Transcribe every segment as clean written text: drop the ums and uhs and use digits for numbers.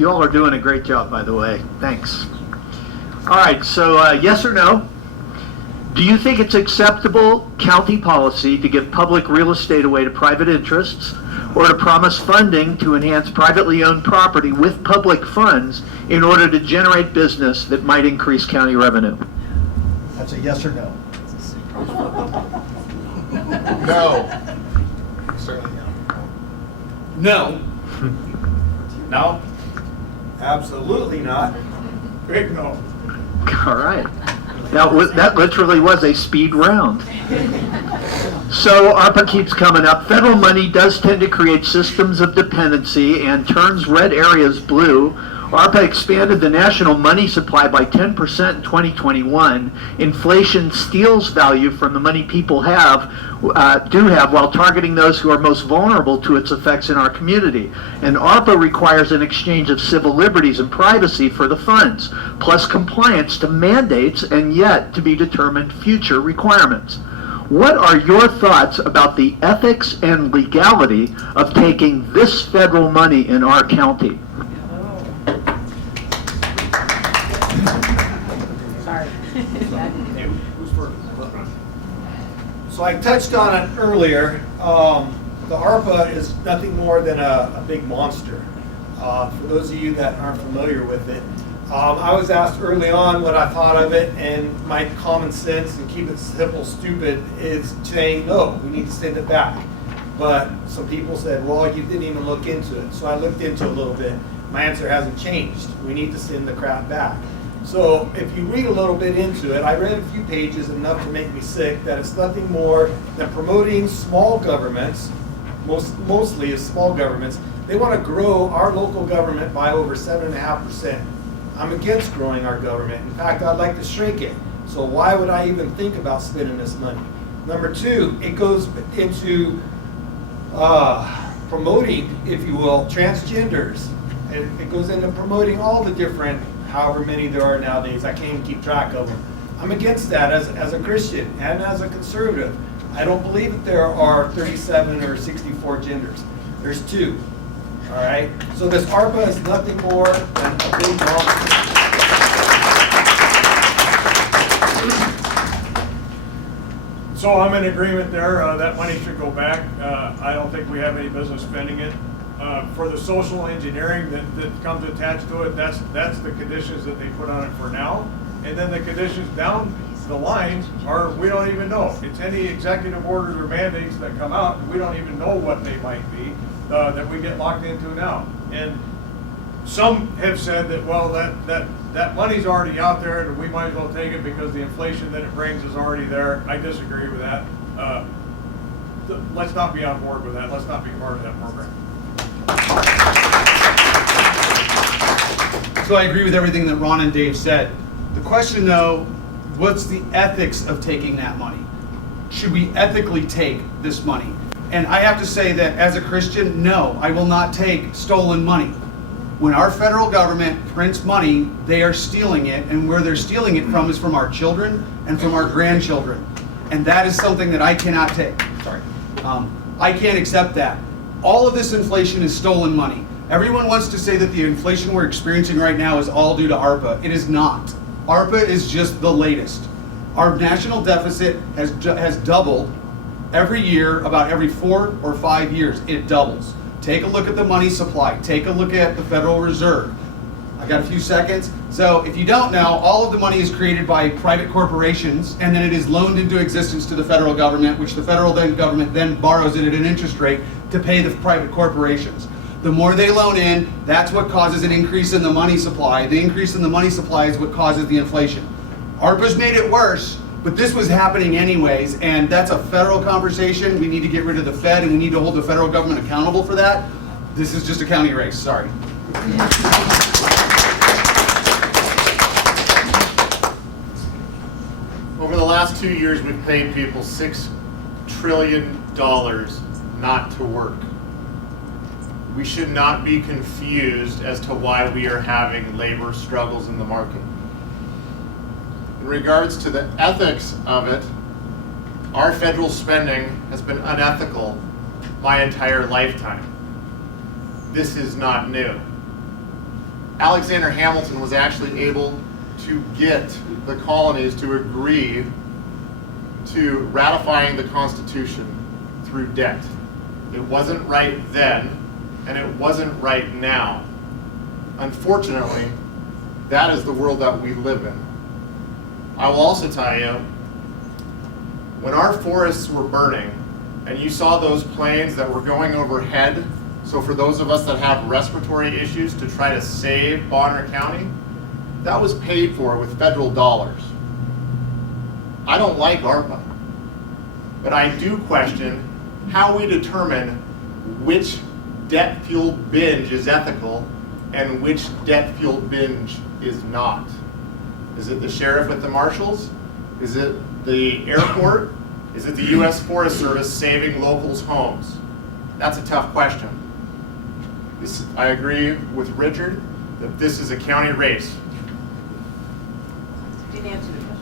You all are doing a great job, by the way. Thanks. All right, so yes or no? Do you think it's acceptable county policy to give public real estate away to private interests, or to promise funding to enhance privately owned property with public funds in order to generate business that might increase county revenue? That's a yes or no. No. Certainly no. No. No? Absolutely not. Big no. All right. That literally was a speed round. So ARPA keeps coming up. Federal money does tend to create systems of dependency and turns red areas blue. ARPA expanded the national money supply by 10% in 2021. Inflation steals value from the money people do have while targeting those who are most vulnerable to its effects in our community. And ARPA requires an exchange of civil liberties and privacy for the funds, plus compliance to mandates and yet to be determined future requirements. What are your thoughts about the ethics and legality of taking this federal money in our county? So I touched on it earlier. The ARPA is nothing more than a big monster. For those of you that aren't familiar with it, I was asked early on what I thought of it, and my common sense and keep it simple, stupid is saying no, we need to send it back. But some people said, well, you didn't even look into it. So I looked into it a little bit. My answer hasn't changed. We need to send the crap back. So if you read a little bit into it, I read a few pages enough to make me sick that it's nothing more than promoting small governments, mostly is small governments. They want to grow our local government by over 7.5%. I'm against growing our government. In fact, I'd like to shrink it. So why would I even think about spending this money? Number two, it goes into promoting, if you will, transgenders. It goes into promoting all the different, however many there are nowadays. I can't even keep track of them. I'm against that as a Christian and as a conservative. I don't believe that there are 37 or 64 genders. There's 2. All right? So this ARPA is nothing more than a big monster. So I'm in agreement there. That money should go back. I don't think we have any business spending it. For the social engineering that comes attached to it, that's the conditions that they put on it for now. And then the conditions down the line are, we don't even know. It's any executive orders or mandates that come out, we don't even know what they might be, that we get locked into now. And some have said that, well, that money's already out there and we might as well take it because the inflation that it brings is already there. I disagree with that. Let's not be on board with that. Let's not be part of that program. So I agree with everything that Ron and Dave said. The question though, what's the ethics of taking that money? Should we ethically take this money? And I have to say that as a Christian, no, I will not take stolen money. When our federal government prints money, they are stealing it, and where they're stealing it from is from our children and from our grandchildren. And that is something that I cannot take. Sorry. I can't accept that. All of this inflation is stolen money. Everyone wants to say that the inflation we're experiencing right now is all due to ARPA. It is not. ARPA is just the latest. Our national deficit has doubled every year, about every 4 or 5 years. It doubles. Take a look at the money supply. Take a look at the Federal Reserve. I got a few seconds. So if you don't know, all of the money is created by private corporations, and then it is loaned into existence to the federal government, which the federal government then borrows it at an interest rate to pay the private corporations. The more they loan in, that's what causes an increase in the money supply. The increase in the money supply is what causes the inflation. ARPA's made it worse, but this was happening anyways, and that's a federal conversation. We need to get rid of the Fed, and we need to hold the federal government accountable for that. This is just a county race, sorry. Over the last 2 years, we've paid people $6 trillion not to work. We should not be confused as to why we are having labor struggles in the market. In regards to the ethics of it, our federal spending has been unethical my entire lifetime. This is not new. Alexander Hamilton was actually able to get the colonies to agree to ratifying the Constitution through debt. It wasn't right then, and it wasn't right now. Unfortunately, that is the world that we live in. I will also tell you, when our forests were burning, and you saw those planes that were going overhead, so for those of us that have respiratory issues to try to save Bonner County, that was paid for with federal dollars. I don't like ARPA, but I do question how we determine which debt-fueled binge is ethical and which debt-fueled binge is not. Is it the sheriff with the marshals? Is it the airport? Is it the U.S. Forest Service saving locals' homes? That's a tough question. I agree with Richard that this is a county race. Didn't answer the question.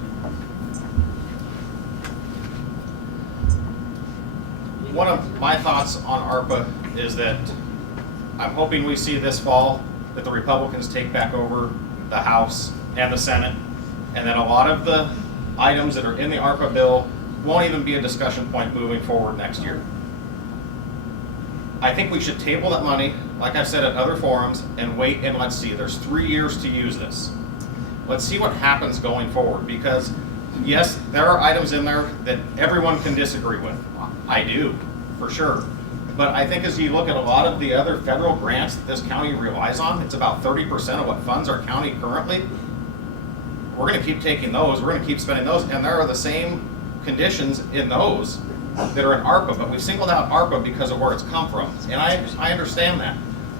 One of my thoughts on ARPA is that I'm hoping we see this fall that the Republicans take back over the House and the Senate, and that a lot of the items that are in the ARPA bill won't even be a discussion point moving forward next year. I think we should table that money, like I've said at other forums, and wait and let's see. There's 3 years to use this. Let's see what happens going forward, because yes, there are items in there that everyone can disagree with. I do, for sure. But I think as you look at a lot of the other federal grants that this county relies on, it's about 30% of what funds our county currently. We're gonna keep taking those, we're gonna keep spending those, and there are the same conditions in those that are in ARPA, but we singled out ARPA because of where it's come from, and I understand that.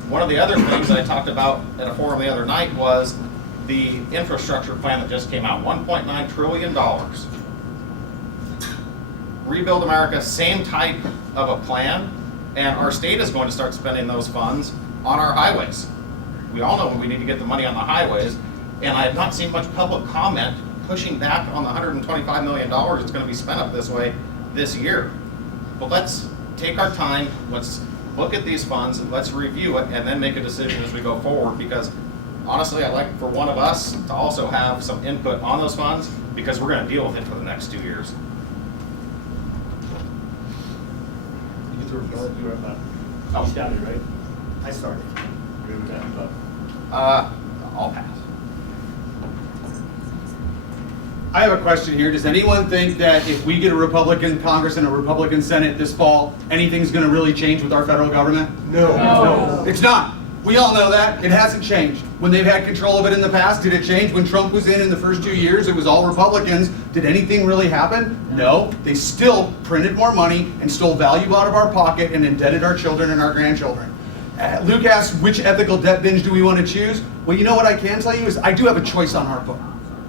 One of the other things that I talked about at a forum the other night was the infrastructure plan that just came out, $1.9 trillion. Rebuild America, same type of a plan, and our state is going to start spending those funds on our highways. We all know we need to get the money on the highways, and I have not seen much public comment pushing back on the $125 million that's going to be spent up this way this year. But let's take our time, let's look at these funds, and let's review it, and then make a decision as we go forward, because honestly, I'd like for one of us to also have some input on those funds, because we're going to deal with it for the next 2 years. Oh, you started, right? I started. I'll pass. I have a question here. Does anyone think that if we get a Republican Congress and a Republican Senate this fall, anything's going to really change with our federal government? No. It's not. We all know that. It hasn't changed. When they've had control of it in the past, did it change? When Trump was in the first 2 years, it was all Republicans. Did anything really happen? No. They still printed more money and stole value out of our pocket and indebted our children and our grandchildren. Luke asked, which ethical debt binge do we want to choose? Well, you know what I can tell you is I do have a choice on ARPA.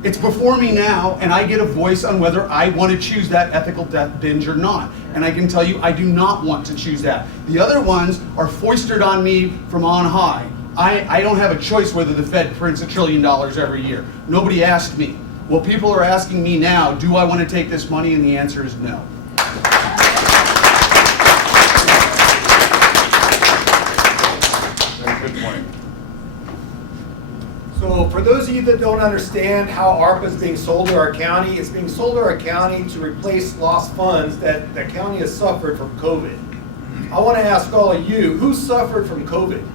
It's before me now, and I get a voice on whether I want to choose that ethical debt binge or not. And I can tell you, I do not want to choose that. The other ones are foisted on me from on high. I don't have a choice whether the Fed prints $1 trillion every year. Nobody asked me. Well, people are asking me now, do I want to take this money? And the answer is no. Very good point. So for those of you that don't understand how ARPA is being sold to our county, it's being sold to our county to replace lost funds that the county has suffered from COVID. I want to ask all of you, who suffered from COVID?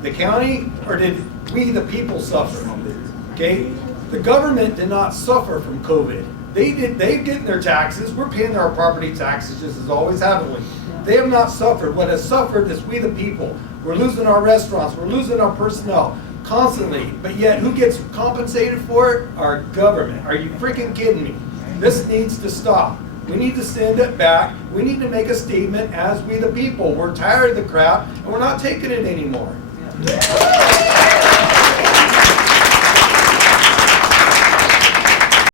The county, or did we the people suffer? Okay, the government did not suffer from COVID. They get their taxes. We're paying our property taxes just as always, haven't we? They have not suffered. What has suffered is we the people. We're losing our restaurants. We're losing our personnel constantly. But yet, who gets compensated for it? Our government. Are you freaking kidding me? This needs to stop. We need to send it back. We need to make a statement as we the people. We're tired of the crap, and we're not taking it anymore.